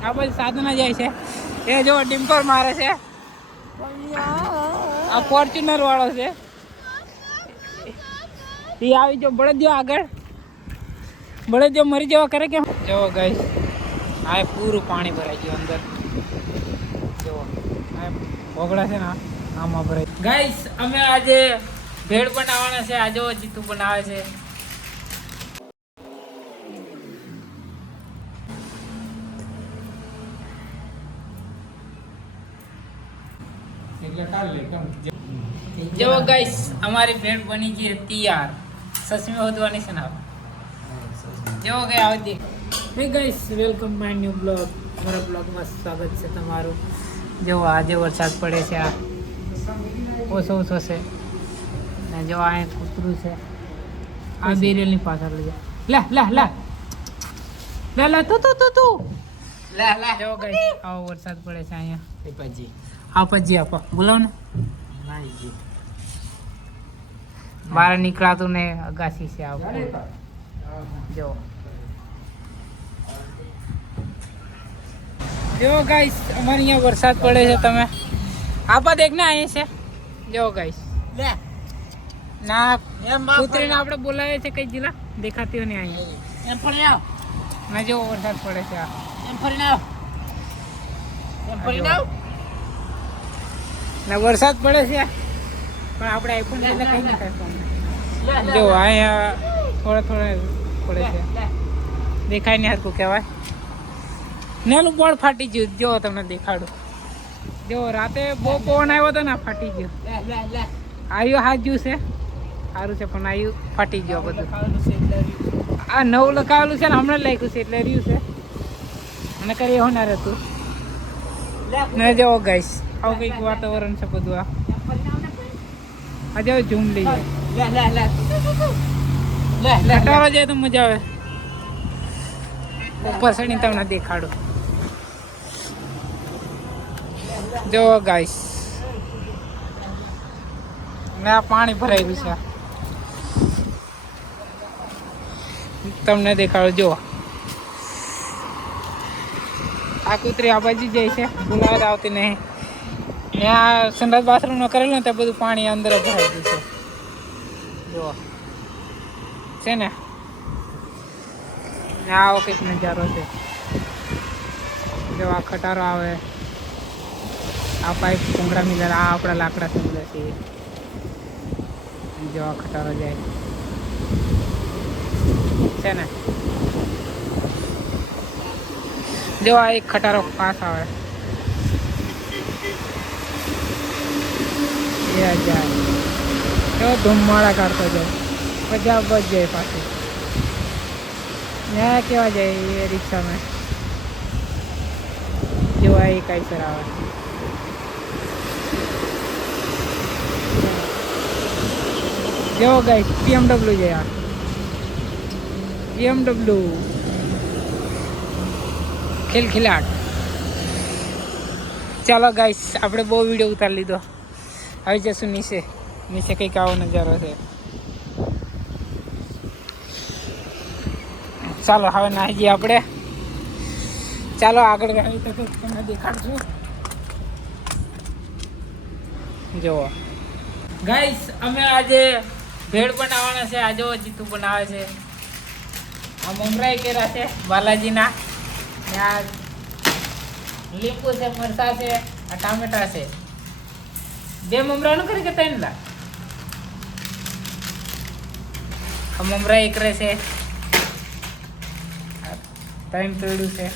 આ બધી સાધના જાય છે એ જો ડિમ્પર મારે છે આ ફોર્ચ્યુનર વાળો છે એ આવી જો બળદિયો આગળ બળદિયો મરી જવા કરે કે જો ગાઈસ આ પૂરું પાણી ભરાઈ ગયું અંદર જો આ ભોગડા છે ને આમાં ભરાય ગાઈસ અમે આજે ભેળ બનાવવાના છે આજે જીતુ બનાવે છે जो गाइस हमारी भेड़ बनी जी तैयार सच में होदवानी से ना जो गए आवती हे guys welcome my new blog हमारा ब्लॉग में स्वागत है તમારું જો આજે વરસાદ પડે છે આ ઓછો ઓછો છે ને જો આ કૂતરું છે આ બેરેલની પાછળ લઈ લે લે લે લે લે તું લે લે જો ગાઈસ આવો વરસાદ પડે છે અહીંયા એ પાજી આપજી આપા બોલાવ ને નાઈજી બહાર નીકળાતું ને અગાસી છે આવ જો જો ગાઈસ અમારે અહીંયા વરસાદ પડે છે તમે આપા દેખ ને અહીં છે જો ગાઈસ લે ના કૂતરીને આપણે બોલાવે છે કઈ જિલ્લા દેખાતી નહીં અહીંયા એમ ફરી આવ ના જો વરસાદ પડે છે આ એમ ફરી આવ ના વરસાદ પડે છે પણ આપણે આઈફોન એટલે કઈ નહીં કરશું જો અહીંયા થોડા થોડા પડે છે દેખાય નહીં હરકું કહેવાય નેલું બોર્ડ ફાટી ગયું જો તમને દેખાડું જો રાતે બહુ પવન આવ્યો હતો ને ફાટી ગયો આવ્યો હાથ જ્યું છે સારું છે પણ આવ્યું ફાટી ગયો બધું આ નવું લખાવેલું છે ને હમણાં લખ્યું છે એટલે રહ્યું છે અને કરી એવું ના રહેતું ને જો ગાઈસ આવું કંઈક વાતાવરણ છે બધું આ આજે ઝૂમ લઈ જાય લટારો જાય તો મજા આવે ઉપર સણી તમને દેખાડું જો ગાઈસ ને આ પાણી ભરાયેલું છે તમને દેખાડું જો આ કૂતરી આ બાજુ જાય છે બોલાવા આવતી નહીં ત્યાં સંડાસ બાથરૂમ કરેલું ને ત્યાં બધું પાણી અંદર ભરાઈ ગયું છે જો છે ને આવો કંઈક નજારો છે જો આ ખટારો આવે આ પાઇપ ભૂંગળા મિલે આ આપણા લાકડા થી મિલે છે જો આ ખટારો જાય છે ને જો આ એક ખટારો પાસ આવે જાય તો ધુમાડા કાઢતો જાય પછી આ બચ જાય પાછું ને કેવા જાય એ રિક્ષામાં જો આ એક આઈસર આવે જો ગાઈસ BMW જાય આ BMW ખિલખિલાટ ચાલો ગાઈસ આપણે બહુ વિડીયો ઉતારી લીધો આવી જશું નીચે કંઈક આવો નજારો છે ચાલો હવે નાહી જઈએ આપણે ચાલો આગળ આવી તો તમને દેખાડશું જુઓ ગાઈસ અમે આજે ભેળ બનાવવાના છે આજે જીતુ બનાવે છે આ મમરાઈ કર્યા છે બાલાજીના આ લીંબુ છે મરચા છે આ ટામેટા છે બે મમરાનું કરી કે ત્રણ લા આ મમરા એક રહે છે ત્રણ પેડું છે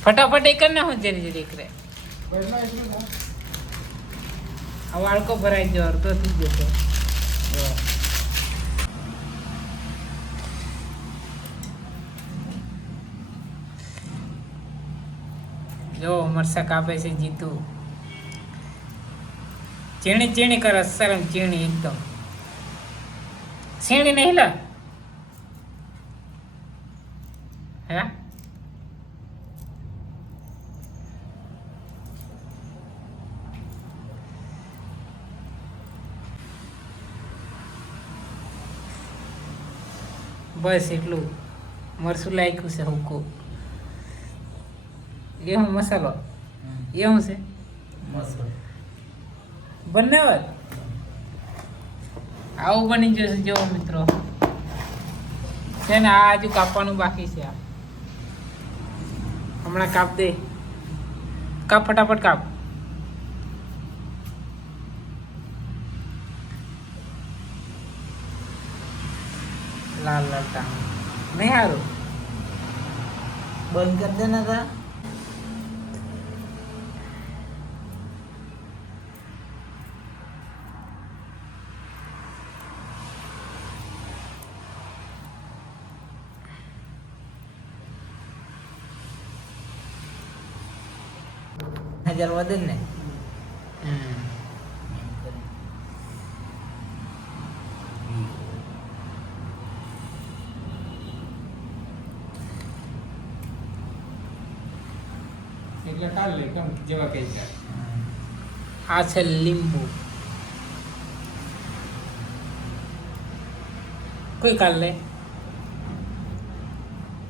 ફટાફટ એક ને હું જરી જરી કરે આ વાળકો ભરાઈ ગયો અડધો થઈ જશે જો મરસા કાપે છે જીતુ ચીણી ચીણી કરે સરમ ચીણી એકદમ ચીણી નહીં લા હે બસ એટલું મરસું લાગ્યું છે હુંકો એ હું મસાલો એ હું છે બંને વાત આવું બની જશે જો મિત્રો છે ને આ હજુ કાપવાનું બાકી છે આ હમણાં કાપ દે કાપ ફટાફટ કાપ લાલ લાલ ટાંગ નહીં સારું બંધ કરી દેના હતા હજાર વધે ને એટલે કાઢ લે કેમ જેવા કઈ છે આ છે લીંબુ કોઈ કાઢ લે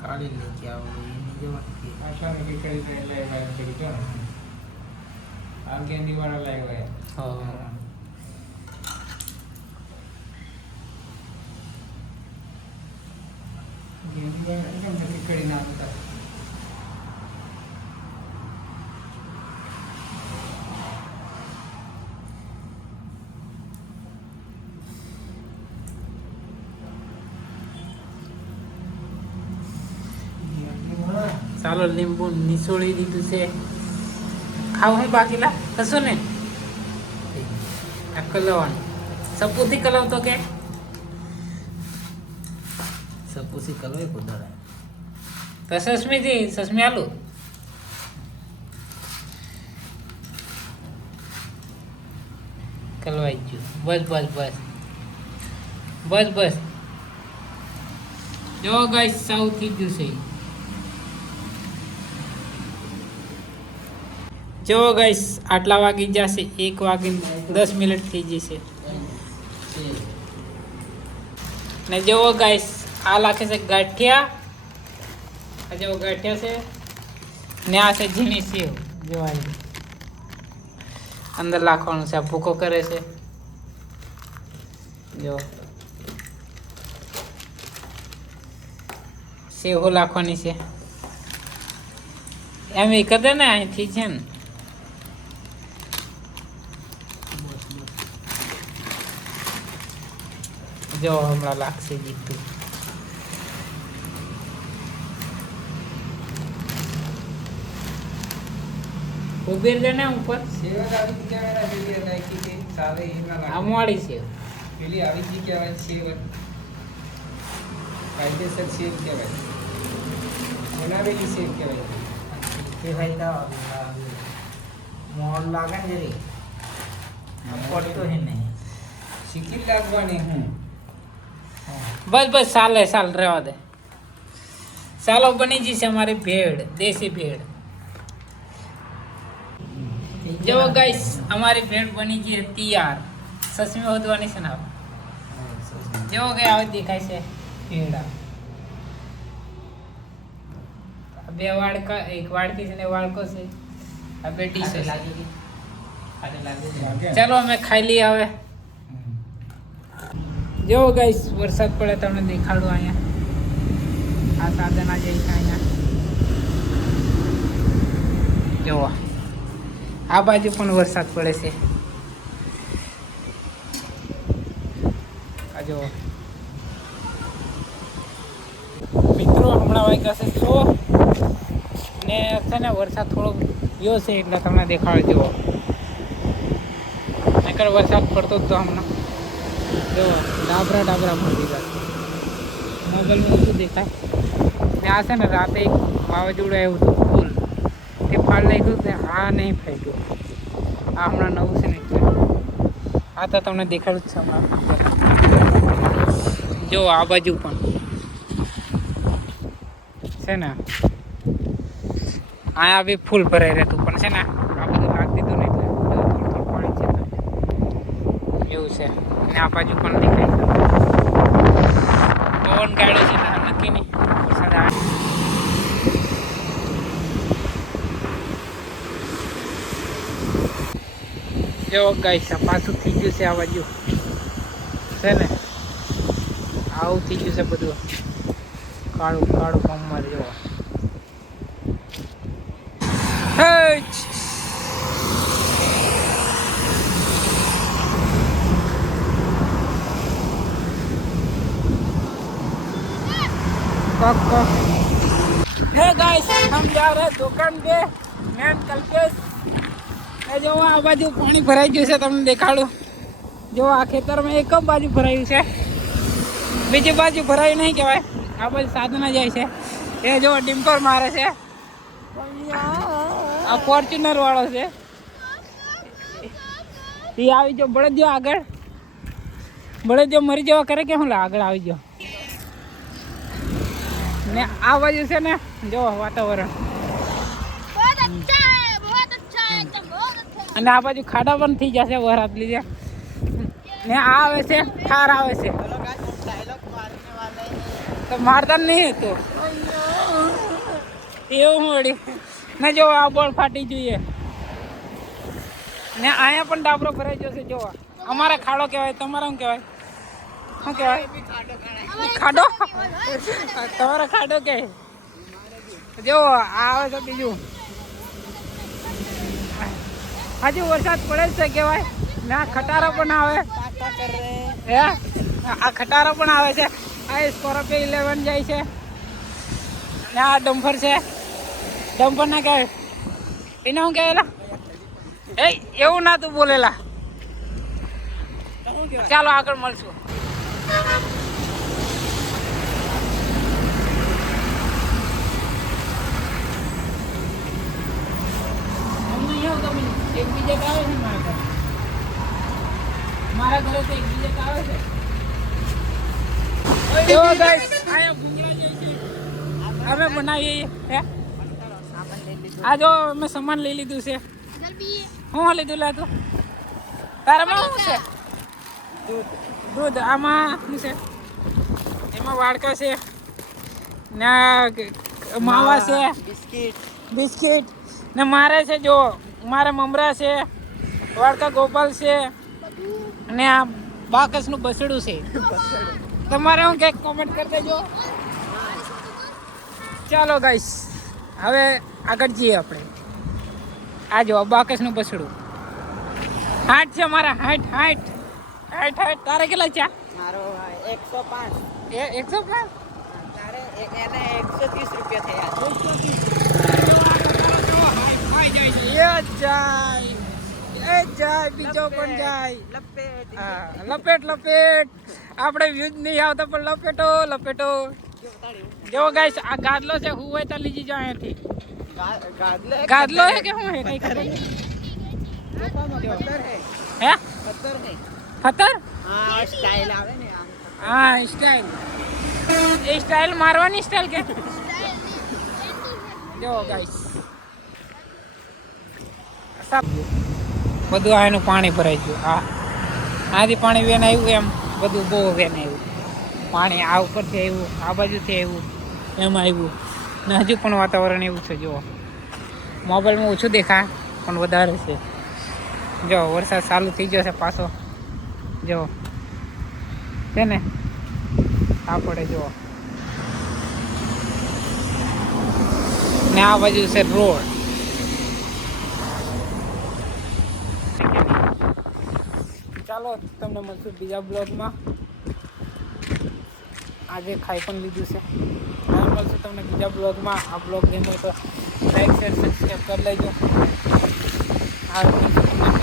કાઢી લે કે એની જેવા આશા ને કઈ કરી લઈ વાય કરી જો આ કેન્ડી વાળા લઈ વાય હા કેન્ડી વાળા કેમ નક્કી કરી ના હતા ચાલો લીંબુ નીચોળી દીધું છે ખાવ હું બાકી લા કશું ને આ કલવાનું સપૂથી કલવતો કે સપોસી કલવે કુદરે તો સસમી આલુ કલવાઈ ગયું બસ બસ બસ બસ બસ જો ગાઈસ સૌથી ગયું છે જો ગાઈસ આટલા વાગી જશે 1 વાગીને 10 મિનિટ થઈ જશે ને જો ગાઈસ આ લાગે છે ગાંઠિયા આ જો ગાંઠિયા છે ને આ છે ઝીણી સેવ જો આવી અંદર લાખવાનું છે ભૂકો કરે છે જો સેવ લાખવાની છે એમ એ કદે ને અહીંથી છે ને જો હમણાં લાગશે જીતું ઉભેર દે ને ઉપર સેવા આવી કેમેરા વિડિયો નાખી કે સાવે એના આ મોડી છે પેલી આવી જી કહેવાય સેવ કાયદેસર સેવ કહેવાય બનાવેલી સેવ કહેવાય તે ભાઈ તો મોર લાગે ને જરી પડતો હે નહીં શીખી લાગવાની હું બસ બસ ચાલે ચાલ રહેવા દે ચાલો બની જશે અમારી ભેળ દેશી ભેળ જો ગાઈસ અમારી ભેળ બની ગઈ તૈયાર સસમી હોદવાની છે ને જો ગયા હવે દેખાય છે ભેળ બે વાડકા એક વાડકી છે ને વાડકો છે આ બે ડીશ લાગી ચાલો અમે ખાઈ લઈએ હવે જો ગાઈસ વરસાદ પડે તમને દેખાડું અહીંયા આ સાધન આ જઈ છે અહીંયા જો આ બાજુ પણ વરસાદ પડે છે આ જો મિત્રો હમણાં વાગ્યા છે 6 ને છે ને વરસાદ થોડો ગયો છે એટલે તમને દેખાડો જુઓ નકર વરસાદ પડતો જ તો હમણાં જો ડાબરા ડાબરા પડી ગયા મોબાઈલમાં શું દેખાય ને આ છે ને રાતે એક વાવાઝોડું આવ્યું હતું ફૂલ તે ફાળ નાખ્યું તે આ નહીં ફાટ્યું આ હમણાં નવું છે ને આ તો તમને દેખાડું જ છે હમણાં જો આ બાજુ પણ છે ને અહીંયા બી ફૂલ ભરાઈ રહેતું પણ છે ને આ બધું નાખી દીધું ને એટલે થોડું થોડું પાણી છે એવું છે ને આ બાજુ પણ દેખાય તો પવન કાઢે છે નક્કી નહીં વરસાદ આવે. જો ગાઈસ આ પાછું થઈ ગયું છે આ બાજુ છે ને આવું થઈ ગયું છે બધું કાળું કાળું કામમાં જો हे गाइस हम जा रहे हैं दुकान पे मैं कल्पेश जो आ बाजू पानी भराई गયું છે તમને દેખાડું જો આ ખેતરમાં એક જ બાજુ ભરાયું છે બીજી બાજુ ભરાયું નહીં કહેવાય આ બાજુ સાધના જાય છે એ જો ડિમ્પર મારે છે આ ફોર્ચ્યુનર વાળો છે એ આવી જો બળદિયો આગળ બળદિયો મરી જવા કરે કે હું આગળ આવી ગયો ને આ બાજુ છે ને જો વાતાવરણ અને આ બાજુ ખાડા પણ થઈ જશે વરાત લીધે ને આ આવે છે થાર આવે છે તો મારતા નહીં હતો એવું મળી ને જો આ બોલ ફાટી જોઈએ ને અહીંયા પણ ડાબરો ભરાઈ જશે જો અમારા ખાડો કહેવાય તમારા શું કહેવાય શું કહેવાય ખાડો તમારો ખાડો કે જો આવે છે બીજું હજુ વરસાદ પડે છે કહેવાય ને આ ખટારો પણ આવે હે આ ખટારો પણ આવે છે આ સ્કોર્પિયો 11 જાય છે ને આ ડમ્ફર છે ડમ્ફર ના કહેવાય એને શું કહેલા એ એવું ના તું બોલેલા ચાલો આગળ મળશું એક બીજે આવે છે મારા ઘરે તો એક બીજે આવે છે જો ગાઈસ આયા ભૂંગળા જે છે અમે બનાવીએ હે આ જો અમે સામાન લઈ લીધું છે હું લીધું લા તું તારામાં શું છે દૂધ આમાં શું છે એમાં વાડકા છે ના માવા છે બિસ્કિટ ને મારે છે જો મારે મમરા છે વાડકા ગોપાલ છે અને આ બાકસનું બસડું છે તમારે હું કંઈક કોમેન્ટ કરી દેજો ચાલો ગાઈસ હવે આગળ જઈએ આપણે આ જો બાકસનું બસડું 60 છે મારા 60 તારે કેટલા છે મારો 105 એ 105 તારે એને 130 રૂપિયા થયા 130 જાય બીજો પણ જાય લપેટ આપણે વ્યૂઝ નહીં આવતા પણ લપેટો જો ગાઈસ આ ગાદલો છે હું હોય તો લીજી જાવ અહીંથી ગાદલો હે કે હું હે કઈ ખબર હે ખતર હા સ્ટાઈલ આવે ને હા સ્ટાઈલ મારવાની સ્ટાઈલ કે જો ગાઈસ બધું આનું પાણી ભરાઈ ગયું આથી પાણી વેન આવ્યું એમ બધું બહુ વેન આવ્યું પાણી આ ઉપરથી આવ્યું આ બાજુથી આવ્યું એમ આવ્યું ને હજુ પણ વાતાવરણ એવું છે જુઓ મોબાઈલમાં ઓછું દેખાય પણ વધારે છે જો વરસાદ ચાલુ થઈ જશે પાછો જો છે ને આ પડે જુઓ ને આ બાજુ છે રોડ ચાલો તમને મળશું બીજા બ્લોગમાં આજે ખાઈ પણ લીધું છે હવે મળશું તમને બીજા બ્લોગમાં આ બ્લોગ ગમે તો લાઈક શેર સબસ્ક્રાઈબ કરી લેજો આ